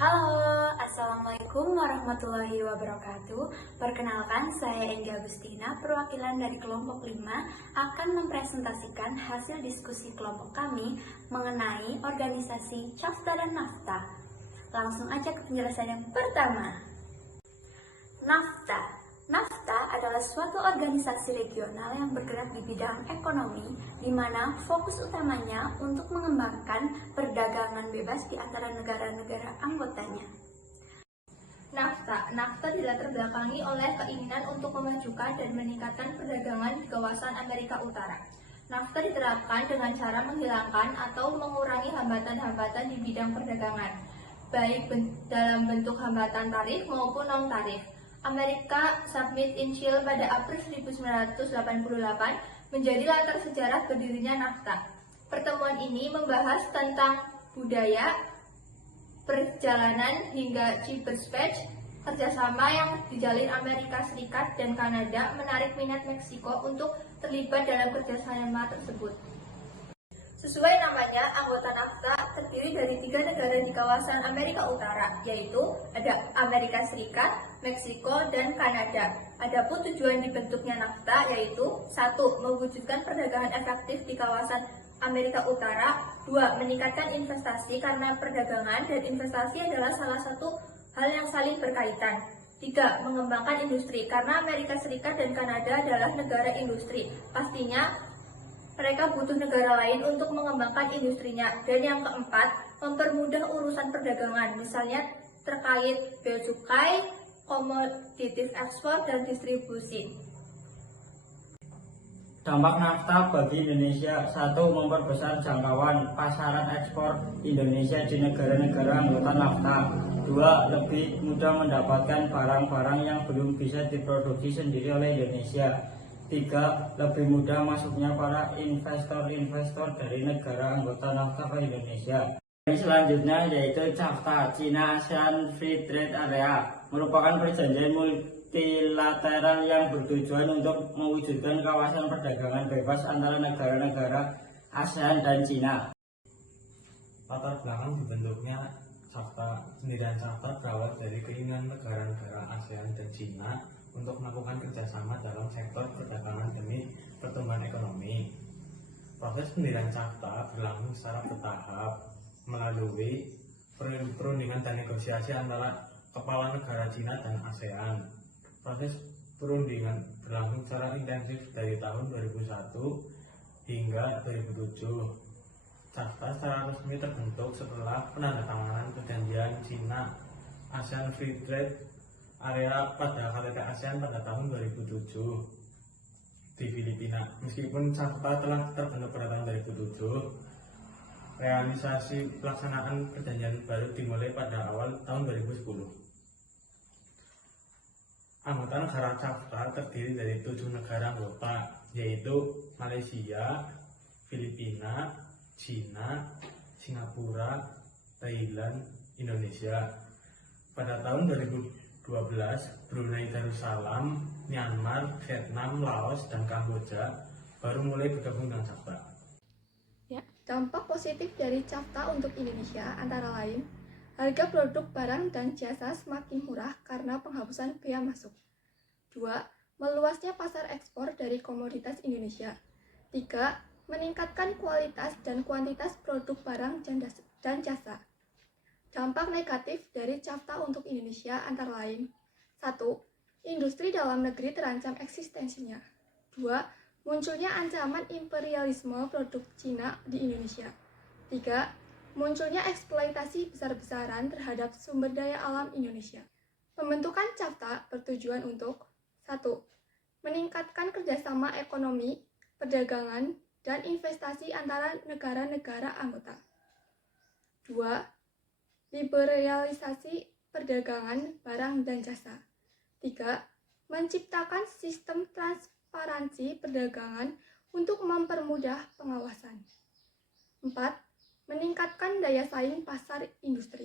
Halo, Assalamualaikum warahmatullahi wabarakatuh. Perkenalkan, saya Enggi Agustina, perwakilan dari kelompok 5 akan mempresentasikan hasil diskusi kelompok kami mengenai organisasi CAFTA dan NAFTA. Langsung aja ke penjelasan yang pertama. NAFTA adalah suatu organisasi regional yang bergerak di bidang ekonomi, di mana fokus utamanya untuk mengembangkan perdagangan bebas di antara negara-negara anggotanya. NAFTA dilatar belakangi oleh keinginan untuk memajukan dan meningkatkan perdagangan di kawasan Amerika Utara. NAFTA diterapkan dengan cara menghilangkan atau mengurangi hambatan-hambatan di bidang perdagangan, baik dalam bentuk hambatan tarif maupun non-tarif. Amerika Submit in Shield pada April 1988 menjadi latar sejarah berdirinya NAFTA. Pertemuan ini membahas tentang budaya, perjalanan hingga cyberspace. Kerjasama yang dijalin Amerika Serikat dan Kanada menarik minat Meksiko untuk terlibat dalam kerjasama tersebut. Sesuai namanya, anggota NAFTA terdiri dari 3 negara di kawasan Amerika Utara, yaitu ada Amerika Serikat, Meksiko, dan Kanada. Adapun tujuan dibentuknya NAFTA yaitu 1. Mewujudkan perdagangan efektif di kawasan Amerika Utara. 2. Meningkatkan investasi karena perdagangan dan investasi adalah salah satu hal yang saling berkaitan. 3. Mengembangkan industri karena Amerika Serikat dan Kanada adalah negara industri. Pastinya mereka butuh negara lain untuk mengembangkan industrinya. Dan yang keempat, mempermudah urusan perdagangan, misalnya terkait bea cukai, komoditif ekspor, dan distribusi. Dampak NAFTA bagi Indonesia: 1. Memperbesar jangkauan pasaran ekspor Indonesia di negara-negara anggota NAFTA. 2. Lebih mudah mendapatkan barang-barang yang belum bisa diproduksi sendiri oleh Indonesia. 3. Lebih mudah masuknya para investor-investor dari negara anggota NAFTA ke Indonesia. Selanjutnya yaitu CAFTA, China ASEAN Free Trade Area, merupakan perjanjian multilateral yang bertujuan untuk mewujudkan kawasan perdagangan bebas antara negara-negara ASEAN dan China. Latar belakang dibentuknya CAFTA. Pendirian CAFTA berawal dari keinginan negara-negara ASEAN dan China untuk melakukan kerjasama dalam sektor perdagangan demi pertumbuhan ekonomi. Proses pendirian CAFTA berlangsung secara bertahap melalui perundingan dan negosiasi antara kepala negara China dan ASEAN. Proses perundingan berlangsung secara intensif dari tahun 2001 hingga 2007. CAFTA secara resmi terbentuk setelah penandatanganan perjanjian China ASEAN Free Trade Area pada KTT ASEAN pada tahun 2007 di Filipina. Meskipun CAFTA telah terbentuk pada tahun 2007, realisasi pelaksanaan perjanjian baru dimulai pada awal tahun 2010. Anggota negara CAFTA terdiri dari 7 negara anggota, yaitu Malaysia, Filipina, China, Singapura, Thailand, Indonesia. Pada tahun 2012, Brunei Darussalam, Myanmar, Vietnam, Laos, dan Kamboja baru mulai bergabung dengan CAFTA. Dampak positif dari CAFTA untuk Indonesia antara lain, harga produk barang dan jasa semakin murah karena penghapusan bea masuk. 2. Meluasnya pasar ekspor dari komoditas Indonesia. 3. Meningkatkan kualitas dan kuantitas produk barang dan jasa. Dampak negatif dari CAFTA untuk Indonesia antara lain: 1. Industri dalam negeri terancam eksistensinya. 2. Munculnya ancaman imperialisme produk Cina di Indonesia. 3. Munculnya eksploitasi besar-besaran terhadap sumber daya alam Indonesia. Pembentukan CAFTA bertujuan untuk 1. Meningkatkan kerjasama ekonomi, perdagangan, dan investasi antara negara-negara anggota. 2. Liberalisasi perdagangan barang dan jasa. 3. Menciptakan sistem transparansi perdagangan untuk mempermudah pengawasan. 4. Meningkatkan daya saing pasar industri.